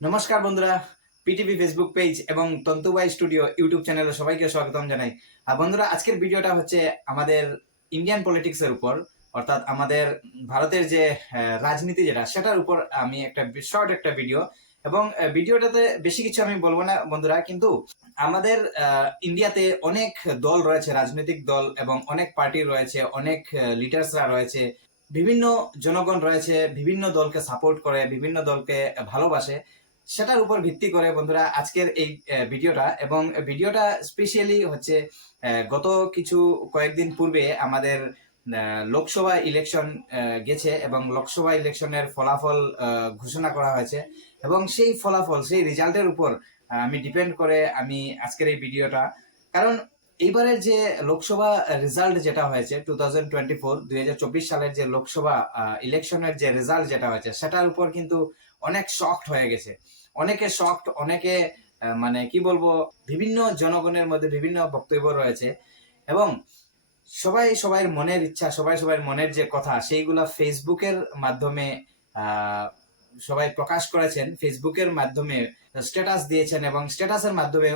নমস্কার বন্ধুরা, PTV Facebook page এবং তন্তুবাই স্টুডিও ইউটিউব চ্যানেলে সবাইকে স্বাগতম জানাই। আর বন্ধুরা, আজকের ভিডিওটা হচ্ছে আমাদের ইন্ডিয়ান পলিটিক্সের উপর, অর্থাৎ আমাদের ভারতের যে রাজনীতি যেটা সেটার উপর আমি একটা শর্ট একটা ভিডিও। এবং ভিডিওটাতে বেশি কিছু আমি বলবো না বন্ধুরা, কিন্তু আমাদের ইন্ডিয়াতে অনেক দল রয়েছে, রাজনৈতিক দল, এবং অনেক পার্টি রয়েছে, অনেক লিডার্সরা রয়েছে, বিভিন্ন জনগণ রয়েছে, বিভিন্ন দলকে সাপোর্ট করে, বিভিন্ন দলকে ভালোবাসে। সেটার উপর ভিত্তি করে বন্ধুরা আজকের এই ভিডিওটা। এবং ভিডিওটা স্পেশালি হচ্ছে গত কয়েকদিন পূর্বে আমাদের লোকসভা ইলেকশন গেছে, এবং লোকসভা ইলেকশনের ফলাফল ঘোষণা করা হয়েছে, এবং সেই ফলাফল, সেই রেজাল্টের উপর আমি ডিপেন্ড করে আমি আজকের এই ভিডিওটা। কারণ এইবারের যে লোকসভা রেজাল্ট যেটা হয়েছে 2024 সালের যে লোকসভা ইলেকশনের যে রেজাল্ট যেটা হয়েছে সেটার উপর কিন্তু অনেক শকড হয়ে গেছে। অনেকে শকড, অনেকে মানে কি বলবো, বিভিন্ন জনগণের মধ্যে বিভিন্ন বক্তব্য রয়েছে, এবং সবাই সবাই মনের ইচ্ছা, সবাই সবাই মনের যে কথা সেইগুলা ফেসবুকের মাধ্যমে সবাই প্রকাশ করেছেন, ফেসবুকের মাধ্যমে স্ট্যাটাস দিয়েছেন, এবং স্ট্যাটাসের মাধ্যমে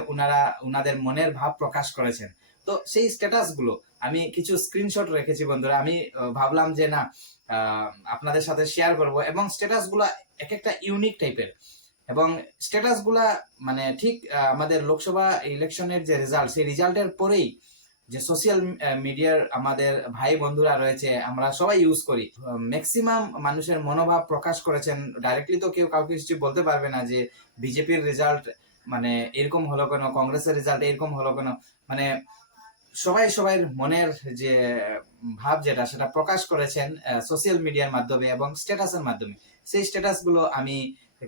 উনাদের মনের ভাব প্রকাশ করেছেন। তো সেই স্ট্যাটাস গুলো আমি কিছু স্ক্রিনশট রেখেছি বন্ধুরা। আমি ভাবলাম যে না, আপনাদের সাথে শেয়ার করব। এবং স্ট্যাটাস গুলা এক একটা ইউনিক টাইপের, এবং স্ট্যাটাস গুলা মানে ঠিক আমাদের লোকসভা ইলেকশনের যে রেজাল্ট, সেই রেজাল্টের পরেই যে সোশ্যাল মিডিয়ার আমাদের ভাই বন্ধুরা রয়েছে, আমরা সবাই ইউজ করি, ম্যাক্সিমাম মানুষের মনোভাব প্রকাশ করেছেন। ডাইরেক্টলি তো কেউ কাউকে কিছু বলতে পারবে না যে বিজেপির রেজাল্ট মানে এরকম হলো কেন, কংগ্রেসের রেজাল্ট এরকম হলো কেন। মানে সবাই সবাই মনের যে ভাব যেটা সেটা প্রকাশ করেছেন সোশ্যাল মিডিয়ার মাধ্যমে এবং স্ট্যাটাসের মাধ্যমে। সেই স্ট্যাটাস গুলো আমি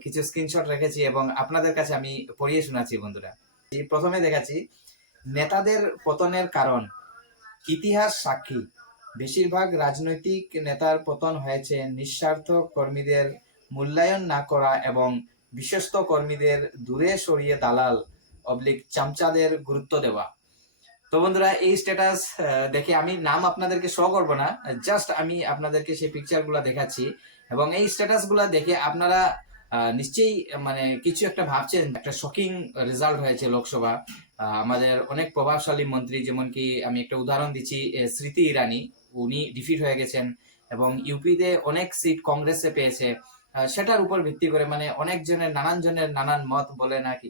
কিছু স্ক্রিনশট রেখেছি এবং আপনাদের কাছে আমি পড়িয়ে শোনাচ্ছি বন্ধুরা। প্রথমে দেখাচ্ছি, নেতাদের পতনের কারণ ইতিহাস সাক্ষী। বেশিরভাগ রাজনৈতিক নেতার পতন হয়েছে নিঃস্বার্থ কর্মীদের মূল্যায়ন না করা এবং বিশ্বস্ত কর্মীদের দূরে সরিয়ে দালাল চামচাদের গুরুত্ব দেওয়া। তো বন্ধুরা, এই স্ট্যাটাস দেখে আমি নাম আপনাদেরকে শো করব না, জাস্ট আমি আপনাদেরকে সেই পিকচার গুলা দেখাচ্ছি। এবং এই স্ট্যাটাস গুলা দেখে আপনারা নিশ্চয়ই মানে কিছু একটা ভাবছেন। একটা শকিং রেজাল্ট হয়েছে লোকসভা। আমাদের অনেক প্রভাবশালী মন্ত্রী, যেমন কি আমি একটা উদাহরণ দিচ্ছি, স্মৃতি ইরানি, উনি ডিফিট হয়ে গেছেন, এবং ইউপিতে অনেক সিট কংগ্রেসে পেয়েছে। সেটার উপর ভিত্তি করে মানে অনেক নানান জনের নানান মত বলে নাকি,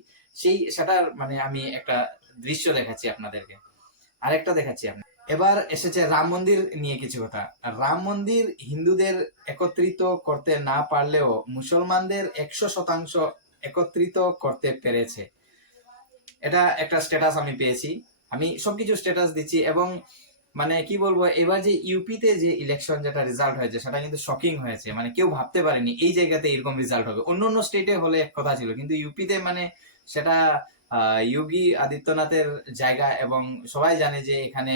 সেটার মানে আমি একটা দৃশ্য দেখাচ্ছি আপনাদেরকে। আরেকটা দেখাচ্ছি আপনি। এবার এসেছে রাম মন্দির নিয়ে কিছু কথা। রাম মন্দির হিন্দুদের একত্রিত করতে না পারলেও মুসলমানদের 100% একত্রিত করতে পেরেছে। এটা একটা স্ট্যাটাস আমি পেয়েছি। আমি সবকিছু স্ট্যাটাস দিচ্ছি, এবং মানে কি বলবো, এবার যে ইউপিতে যে ইলেকশন যেটা রেজাল্ট হয়েছে সেটা কিন্তু শকিং হয়েছে। মানে কেউ ভাবতে পারেনি এই জায়গাতে এরকম রেজাল্ট হবে। অন্য অন্য স্টেটে হলে এক কথা ছিল, কিন্তু ইউপিতে মানে সেটা যোগী আদিত্যনাথের জায়গা, এবং সবাই জানে যে এখানে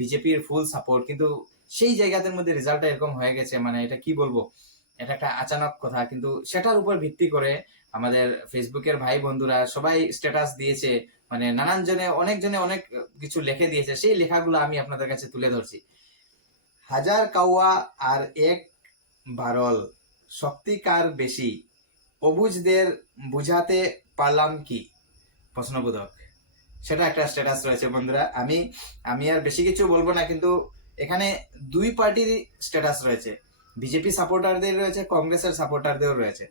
বিজেপির ফুল সাপোর্ট, কিন্তু সেই জায়গাদের মধ্যে রেজাল্টটা এরকম হয়ে গেছে। মানে এটা কি বলবো, এটা একটা আচানক কথা, কিন্তু সেটার উপর ভিত্তি করে আমাদের ফেসবুকের ভাই বন্ধুরা সবাই স্ট্যাটাস দিয়েছে। মানে নানান জনে, অনেক জনে অনেক কিছু লিখে দিয়েছে, সেই লেখাগুলো আমি আপনাদের কাছে তুলে ধরছি। হাজার কাউয়া আর এক বারল, শক্তি কার বেশি, অবুঝদের বুঝাতে পারলাম কি, প্রশ্নবোধক। সেটা একটা স্ট্যাটাস রয়েছে বন্ধুরা। আমি আমি আর বেশি কিছু বলবো না, কিন্তু এখানে দুই পার্টির স্ট্যাটাস রয়েছে, বিজেপি সাপোর্টারদের রয়েছে, কংগ্রেসের সাপোর্টারদের রয়েছে।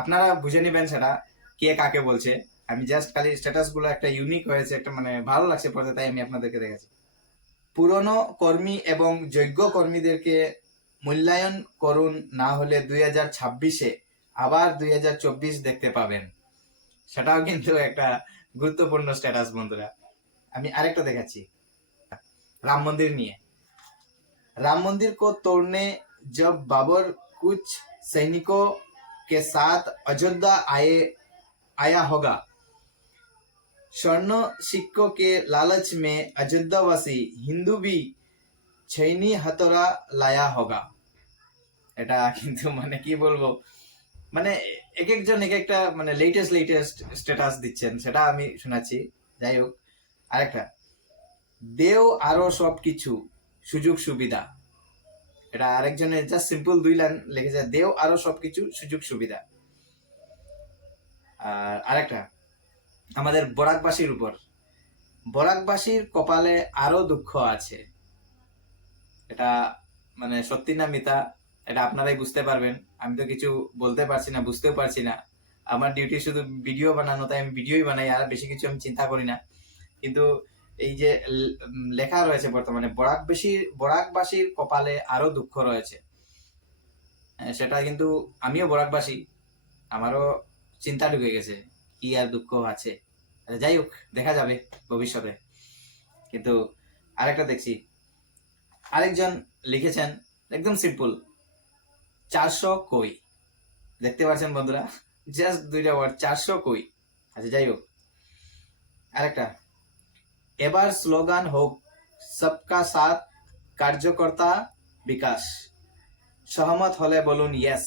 আপনারা বুঝে নেবেন সেটা কে কাকে বলছে। আমি জাস্ট খালি স্ট্যাটাস গুলো একটা ইউনিক হয়েছে, একটা মানে ভালো লাগছে পড়তে, তাই আমি আপনাদেরকে দেখাচ্ছি। পুরনো কর্মী এবং যোগ্য কর্মীদেরকে মূল্যায়ন করুন, না হলে 2026-এ আবার 2024 দেখতে পাবেন। সেটাও কিন্তু একটা গুরুত্বপূর্ণ স্ট্যাটাস বন্ধুরা। আমি আরেকটা দেখাচ্ছি রাম মন্দির নিয়ে। राम मंदिर को तोड़ने जब बाबर कुछ सैनिकों के साथ अयोध्या आया होगा, स्वर्ण सिक्कों के लालच में अयोध्यावासी हिंदू भी छैनी हथौड़ा लाया होगा। এটা কিন্তু মানে কি বলবো, মানে এক একজন এক একটা মানে লেটেস্ট স্ট্যাটাস দিচ্ছেন, সেটা আমি শোনাচ্ছি। যাই হোক, আরেকটা, দেও আরো সবকিছু সুযোগ সুবিধা। এটা আরেকজনের জাস্ট সিম্পল 2 লাইন লিখেছে, দেও আরো সবকিছু সুযোগ সুবিধা। আর আরেকটা আমাদের বরাকবাসীর উপর, বরাকবাসীর কপালে আরো দুঃখ আছে। এটা মানে সত্যি না মিথ্যা এটা আপনারাই বুঝতে পারবেন। আমি তো কিছু বলতে পারছি না, বুঝতেও পারছি না। আমার ডিউটি শুধু ভিডিও বানানো, তাই আমি ভিডিওই বানাই, আর বেশি কিছু আমি চিন্তা করি না। কিন্তু এই যে লেখা রয়েছে বর্তমানে বরাকবাসীর কপালে আরো দুঃখ রয়েছে, সেটা কিন্তু আমিও বরাকবাসী, আমারও চিন্তা ঢুকে গেছে কি আর দুঃখ আছে। যাই হোক, দেখা যাবে ভবিষ্যতে। কিন্তু আরেকটা দেখছি, আরেকজন লিখেছেন একদম সিম্পল, 400 কই। দেখতে পাচ্ছেন বন্ধুরা, জাস্ট 2টা ওয়ার্ড, 400 কই। আচ্ছা যাই হোক, আরেকটা, এবার স্লোগান হোক সবকা সাথ কার্যকর্তা বিকাশ। সহমত হলে বলুন ইয়েস।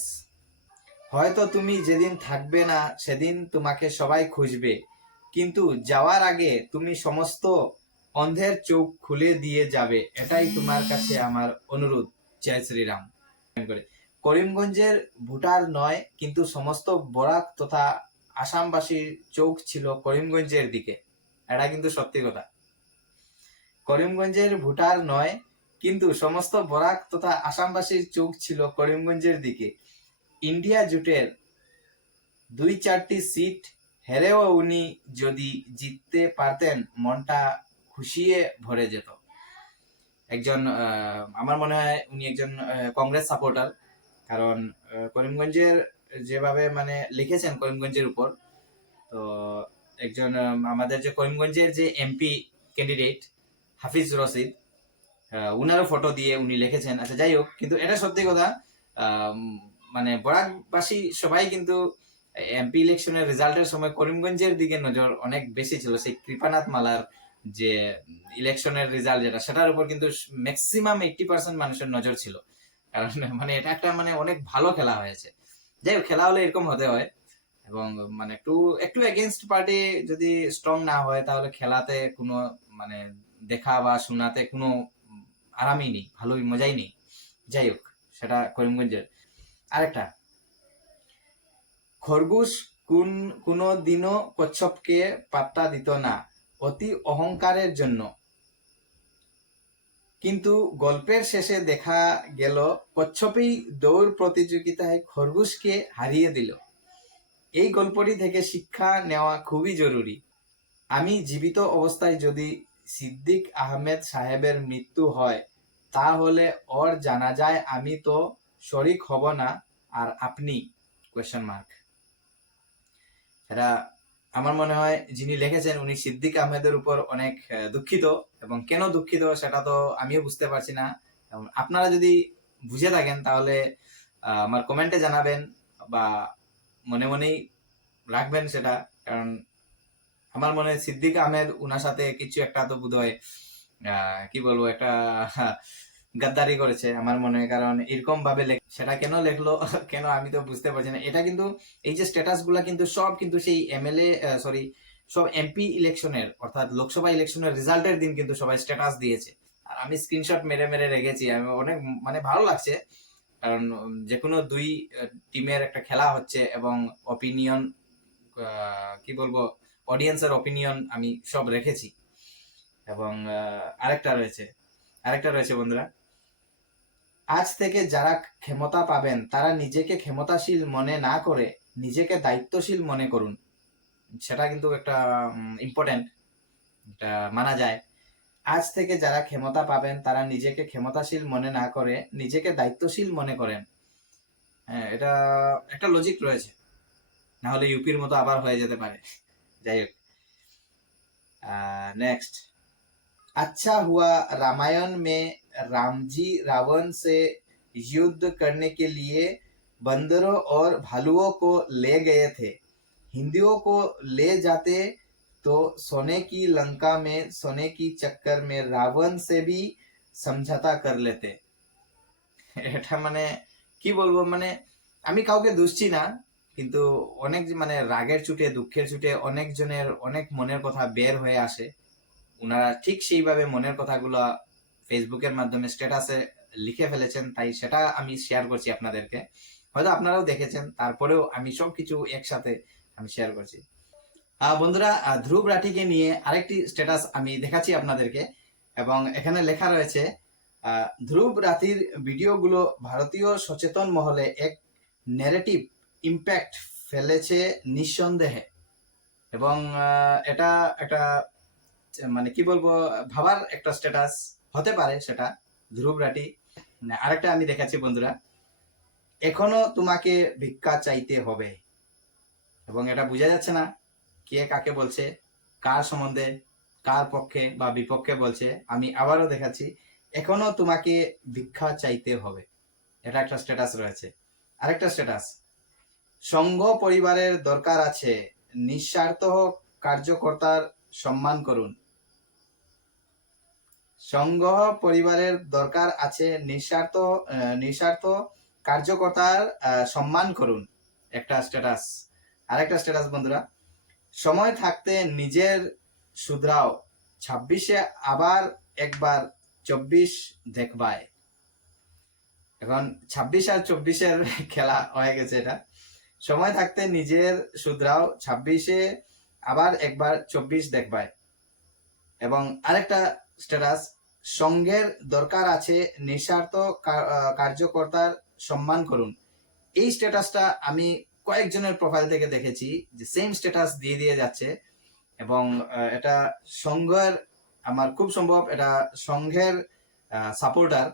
হয়তো তুমি যেদিন থাকবে না সেদিন তোমাকে সবাই খুঁজবে, কিন্তু যাওয়ার আগে তুমি সমস্ত অন্ধের চোখ খুলে দিয়ে যাবে, এটাই তোমার কাছে আমার অনুরোধ। জয় শ্রীরাম। করিমগঞ্জের ভোটার নয়, কিন্তু সমস্ত বরাক তথা আসামবাসীর চোখ ছিল করিমগঞ্জের দিকে। এটা কিন্তু সত্যি কথা। করিমগঞ্জের ভোটার নয়, কিন্তু সমস্ত বরাক তথা আসামবাসীর চোখ ছিল করিমগঞ্জের দিকে। ইন্ডিয়া জোটের 2-4টি সিট হেরেও উনি যদি জিততে পারতেন, মনটা খুশিয়ে ভরে যেত। একজন আমার মনে হয় উনি একজন কংগ্রেস সাপোর্টার, কারণ করিমগঞ্জের যেভাবে মানে লিখেছেন করিমগঞ্জের উপর, তো একজন আমাদের যে করিমগঞ্জের যে এমপি ক্যান্ডিডেট হাফিজ রশিদ, উনারও ফটো দিয়ে উনি লিখেছেন। আচ্ছা যাই হোক, কিন্তু এটা সত্যি কথা, মানে বরাকবাসী সবাই কিন্তু এমপি ইলেকশনের রেজাল্টের সময় করিমগঞ্জের দিকে নজর অনেক বেশি ছিল। সেই কৃপানাথ মালার যে ইলেকশনের রেজাল্ট যেটা, সেটার উপর কিন্তু ম্যাক্সিমাম 80% মানুষের নজর ছিল। কারণ মানে এটা একটা মানে অনেক ভালো খেলা হয়েছে। যাই হোক, খেলা হলে এরকম হতে হয়, এবং মানে একটু একটু এগেনস্ট পার্টি যদি স্ট্রং না হয়, তাহলে খেলাতে কোনো মানে দেখা বা শোনাতে কোনো আরামই নেই, ভালোই মজাই নেই। যাই হোক, সেটা করিমগঞ্জের। আরেকটা, খরগোশ কোনো দিনও কচ্ছপকে পাত্তা দিত না অতি অহংকারের জন্য, কিন্তু গল্পের শেষে দেখা গেল কচ্ছপই দৌড় প্রতিযোগিতায় খরগোশকে হারিয়ে দিল। এই গল্পটি থেকে শিক্ষা নেওয়া খুবই জরুরি। আমি জীবিত অবস্থায় যদি সিদ্দিক আহমেদ সাহেবের মৃত্যু হয়, তাহলে ওর জানাজায় আমি তো শরিক হব না, আর আপনি? Question mark. এটা আমার মনে হয় যিনি লিখেছেন উনি সিদ্দিক আহমেদের উপর অনেক দুঃখিত, এবং কেন দুঃখিত সেটা তো আমিও বুঝতে পারছি না। এবং আপনারা যদি বুঝে থাকেন তাহলে আমার কমেন্টে জানাবেন, বা মনে মনেই রাখবেন সেটা। কারণ আমার মনে হয় সিদ্দিক আহমেদ উনার সাথে কিছু একটা তো বোধহয় কি বলবো, একটা গাদ্দারি করেছে আমার মনে হয়। কারণ এরকম ভাবে সেটা কেন লেখলো কেন আমি তো বুঝতে পারছি না। এটা কিন্তু এই যে স্ট্যাটাস গুলা কিন্তু সব কিন্তু সেই এমএলএ সরি সব এমপি ইলেকশনের অর্থাৎ লোকসভা ইলেকশনের রেজাল্টের দিন কিন্তু সবাই স্ট্যাটাস দিয়েছে, আর আমি স্ক্রিনশট মেরে মেরে রেখেছি। আমি অনেক মানে ভালো লাগছে, কারণ যে কোনো দুই টিমের একটা খেলা হচ্ছে, এবং অপিনিয়ন কি বলবো অডিয়েন্সের অপিনিয়ন আমি সব রেখেছি। এবং আরেকটা রয়েছে বন্ধুরা, আজ থেকে যারা ক্ষমতা পাবেন তারা নিজেকে ক্ষমতাশীল মনে না করে নিজেকে দায়িত্বশীল মনে করুন। সেটা কিন্তু একটা ইম্পর্টেন্ট, এটা মানা যায়। আজ থেকে যারা ক্ষমতা পাবেন তারা নিজেকে ক্ষমতাশীল মনে না করে নিজেকে দায়িত্বশীল মনে করেন। হ্যাঁ, এটা একটা লজিক রয়েছে, না হলে ইউপির মতো আবার হয়ে যেতে পারে। যাই হোক, नेक्स्ट, अच्छा हुआ रामायण में राम जी रावण से युद्ध करने के लिए बंदरों और भालुओं को ले गए थे। हिंदुओं को ले जाते तो सोने की लंका में सोने की चक्कर में रावण से भी समझौता कर लेते। এটা মানে কি বলবো, মানে আমি কাউকে দুষছি না, কিন্তু অনেক মানে রাগের চুটে দুঃখের চুটে অনেক জনের অনেক মনের কথা বের হয়ে আসে। উনারা ঠিক সেইভাবে মনের কথাগুলো ফেসবুকের মাধ্যমে স্ট্যাটাসে লিখে ফেলেছেন, তাই সেটা আমি শেয়ার করছি আপনাদেরকে। হয়তো আপনারাও দেখেছেন, তারপরেও আমি সবকিছু একসাথে আমি শেয়ার করছি। বন্ধুরা, ধ্রুব রাঠিকে নিয়ে আরেকটি স্ট্যাটাস আমি দেখাচ্ছি আপনাদেরকে, এবং এখানে লেখা রয়েছে ধ্রুব রাঠির ভিডিওগুলো ভারতীয় সচেতন মহলে এক ন্যারেটিভ ইম্প্যাক্ট ফেলেছে নিঃসন্দেহে। এবং এটা একটা মানে কি বলবো, ভাবার একটা স্ট্যাটাস হতে পারে সেটা। ধ্রুব রাঠি আরেকটা আমি দেখাচ্ছি বন্ধুরা, এখনো তোমাকে ভিক্ষা চাইতে হবে। এবং এটা বোঝা যাচ্ছে না কে কাকে বলছে, কার সম্বন্ধে, কার পক্ষে বা বিপক্ষে বলছে। আমি আবারও দেখাচ্ছি, এখনো তোমাকে ভিক্ষা চাইতে হবে। এটা একটা স্ট্যাটাস রয়েছে। আরেকটা স্ট্যাটাস, সংঘ পরিবারের দরকার আছে, নিঃস্বার্থ কার্যকর্তার সম্মান করুন। সংঘ পরিবারের দরকার আছে, নিঃস্বার্থ কার্যকর্তার সম্মান করুন, একটা স্ট্যাটাস। আরেকটা স্ট্যাটাস বন্ধুরা, সময় থাকতে নিজের শুধরাও, 26-এ আবার একবার 24 দেখবায়। এখন 26 আর 24-এর খেলা হয়ে গেছে এটা। সময় থাকতে নিজের শুধরাও, 26-এ আবার একবার 24 দেখবায়। এবং আরেকটা স্ট্যাটাস, সংঘের দরকার আছে, নিঃস্বার্থ কার্যকর্তার সম্মান করুন। এই স্ট্যাটাসটা আমি কয়েকজনের প্রোফাইল থেকে দেখেছি যে সেম স্ট্যাটাস দিয়ে যাচ্ছে। এবং এটা সংঘের, আমার খুব সম্ভব এটা সংঘের সাপোর্টার।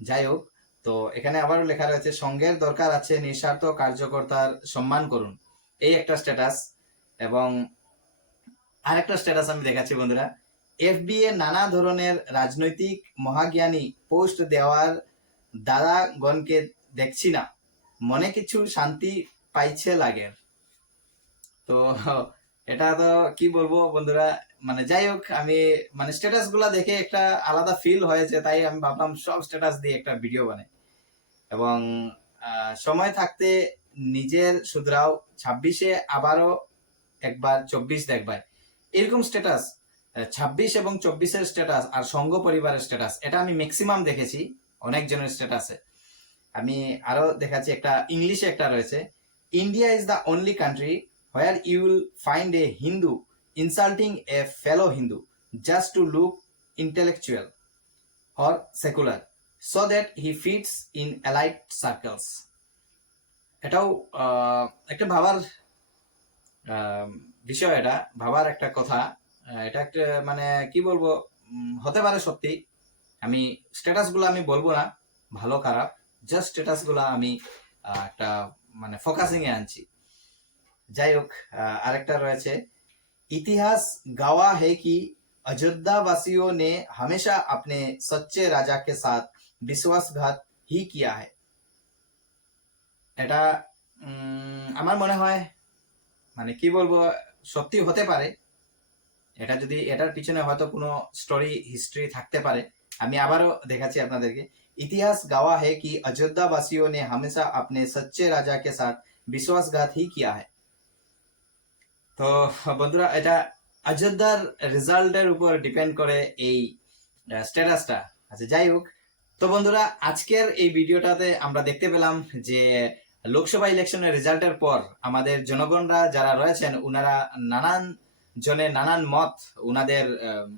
যাই হোক, তো এখানে আবারও লেখা রয়েছে, সংঘের দরকার আছে, নিঃস্বার্থ কার্যকর্তার সম্মান করুন, এই একটা স্ট্যাটাস। এবং আরেকটা স্ট্যাটাস আমি দেখাচ্ছি বন্ধুরা, এফবিএ নানা ধরনের রাজনৈতিক মহাজ্ঞানী পোস্ট দেওয়ার দাদাগণকে দেখছি না, মনে কিছু শান্তি পাইছে লাগে। তো এটা তো কি বলবো বন্ধুরা, মানে যাই হোক, আমি মানে স্ট্যাটাস গুলা দেখে একটা আলাদা ফিল হয়েছে, তাই আমি ভাবলাম সব স্ট্যাটাস দিয়ে একটা ভিডিও বানাই। এবং সময় থাকতে নিজের শুধরাও, 26-এ আবারও একবার 24 দেখবার। এরকম স্ট্যাটাস 26 এবং 24-এর স্ট্যাটাস আর সংঘ পরিবারের স্ট্যাটাস, এটা আমি ম্যাক্সিমাম দেখেছি অনেকজনের স্ট্যাটাসে। আমি আরো দেখাচ্ছি, একটা ইংলিশে একটা রয়েছে, India is the only country where you will find a Hindu insulting a fellow Hindu just to look intellectual or secular so that he fits in elite circles. এটাও একটা ভাবার বিষয়, এটা ভাবার একটা কথা। এটা একটা মানে কি বলবো, হতে পারে সত্যি। আমি স্ট্যাটাস গুলো আমি বলবো না ভালো খারাপ, জাস্ট স্ট্যাটাস গুলা আমি একটা মানে ফোকাসিং এ আনছি। যাই হোক, আরেকটা রয়েছে, इतिहास गवाह है कि अयोध्या वासियों ने हमेशा अपने सच्चे राजा के साथ विश्वासघात ही किया है। এটা আমার মনে হয় মানে কি বলবো, সত্যি হতে পারে। এটা যদি এটার পিছনে হয়তো কোনো স্টোরি হিস্ট্রি থাকতে পারে। আমি আবারও দেখাচ্ছি আপনাদেরকে, इतिहास गवाह है कि अयोध्या वासियों ने हमेशा अपने सच्चे राजा के साथ विश्वासघात ही किया है। তো বন্ধুরা, এটা অযোধ্যার রেজাল্টের উপর ডিপেন্ড করে এই স্ট্যাটাসটা। আচ্ছা যাই হোক, তো বন্ধুরা আজকের এই ভিডিওটাতে আমরা দেখতে পেলাম যে লোকসভা ইলেকশনের রেজাল্টের পর আমাদের জনগণরা যারা রয়েছেন, উনারা নানান জনের নানান মত, উনাদের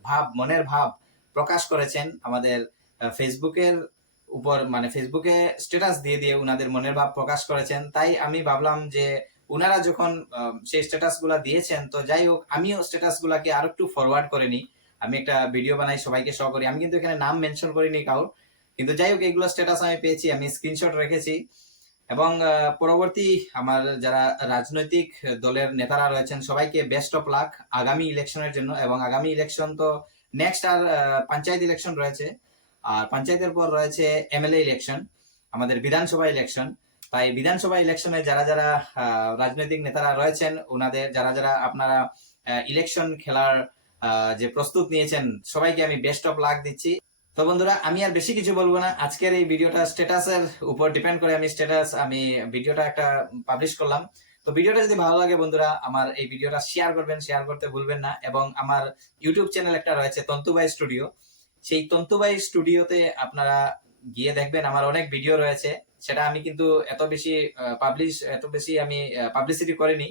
ভাব, মনের ভাব প্রকাশ করেছেন আমাদের ফেসবুকের উপর, মানে ফেসবুকে স্ট্যাটাস দিয়ে উনাদের মনের ভাব প্রকাশ করেছেন। তাই আমি ভাবলাম যে উনারা যখন সেই স্ট্যাটাস গুলা দিয়েছেন, তো যাই হোক আমিও স্ট্যাটাস গুলাকে আরো একটু ফরওয়ার্ড করে নিই, আমি একটা ভিডিও বানাই, সবাইকে শো করি। আমি কিন্তু এখানে নাম মেনশন করিনি কাউর, কিন্তু যাই হোক এগুলো স্ট্যাটাস আমি পেয়েছি, আমি স্ক্রিনশট রেখেছি। এবং পরবর্তী আমার যারা রাজনৈতিক দলের নেতারা রয়েছেন, সবাইকে বেস্ট অফ লাক আগামী ইলেকশনের জন্য। এবং আগামী ইলেকশন তো নেক্সট আর পঞ্চায়েত ইলেকশন রয়েছে, আর পঞ্চায়েতের পর রয়েছে এমএলএ ইলেকশন, আমাদের বিধানসভা ইলেকশন। তাই বিধানসভা ইলেকশনে যারা যারা রাজনৈতিক নেতারা রয়েছেন, ওনাদের যারা যারা আপনারা ইলেকশন খেলার যে প্রস্তুত নিয়েছেন, সবাইকে আমি বেস্ট অফ লাক দিচ্ছি। তো বন্ধুরা, আমি আর বেশি কিছু বলবো না, আজকের এই ভিডিওটা স্ট্যাটাসের উপর ডিপেন্ড করে আমি ভিডিওটা একটা পাবলিশ করলাম। তো ভিডিওটা যদি ভালো লাগে বন্ধুরা, আমার এই ভিডিওটা শেয়ার করবেন, শেয়ার করতে ভুলবেন না। এবং আমার ইউটিউব চ্যানেল একটা রয়েছে তন্তুবাই স্টুডিও, সেই তন্তুবাই স্টুডিওতে আপনারা গিয়ে দেখবেন আমার অনেক ভিডিও রয়েছে। সেটা আমি কিন্তু এত বেশি আমি পাবলিসিটি করিনি,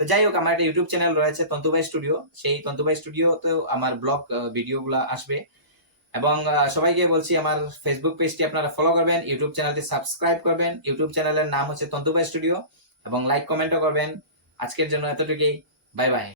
তো যাই হোক, আমার একটা ইউটিউব চ্যানেল রয়েছে তন্তুবাই স্টুডিও, সেই তন্তুবাই স্টুডিওতেও আমার ব্লগ ভিডিওগুলো আসবে। এবং সবাইকে বলছি আমার ফেসবুক পেজটি আপনারা ফলো করবেন, ইউটিউব চ্যানেলটি সাবস্ক্রাইব করবেন। ইউটিউব চ্যানেলের নাম হচ্ছে তন্তুবাই স্টুডিও, এবং লাইক কমেন্টও করবেন। আজকের জন্য এতটুকুই, বাই বাই।